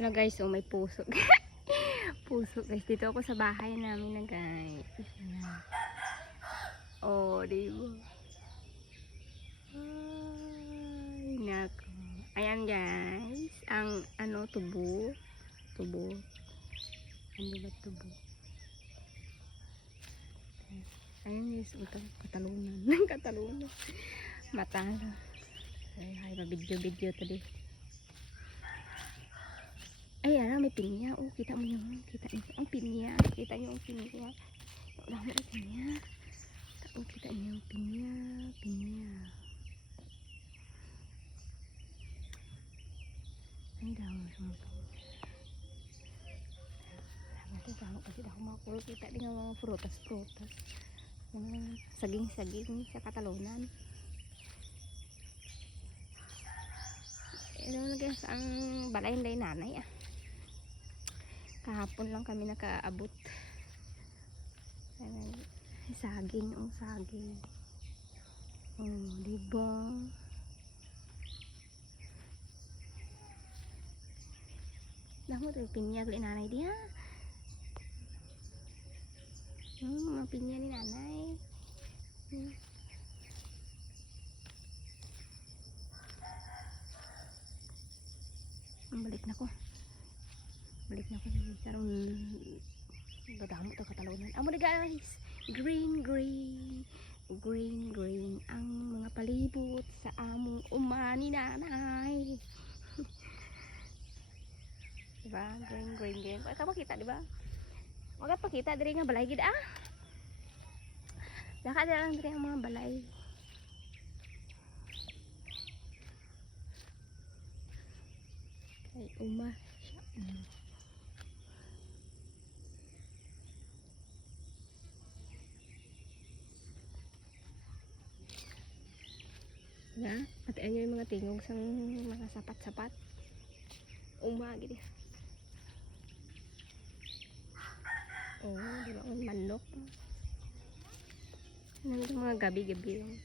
Hello guys, so may puso. Puso guys. Dito ako sa bahay namin na guys. Oh, diba? Ay, nako. Ayan guys. Ang ano, tubo. Tubo. Ano ba tubo? Ayan guys. Utang katalunan. Katalunan. Matalo. Ay, mabidyo-bidyo tadi. Ay, may pinya. Oh, kita mo yun. Kita niyo ang pinya. Kita niyo ang pinya. Wala mo ang pinya. Oh, kita niyo ang pinya. Pinya. Ay, dahon semua. Nanti dahon kasi dahon makul. Kita dengan mga prutas-prutas. Mga saging-saging sa katalunan. Ano na guys, ang balay ng nanay ah. Kahapon lang kami nakaabot. Saging, ang saging. Oh, diba? Damo to pinya ni nanay dia. Mga pinya ni nanay. Balik na ko. Balik na ko karon dadamo to katalunan. Amo guys, green green green green ang mga palibot sa among umani nanay. Diba? Green green green. Ay, kamu kita diba? Wag pa kita diri nga balay gid ah. Laka lang diri ang mga balay. Ay uma. Ya, atiin nyo yung mga tingog sang mga sapat-sapat. Umagi din. Oh, di ba? Manok. Ano yung mga gabi-gabi.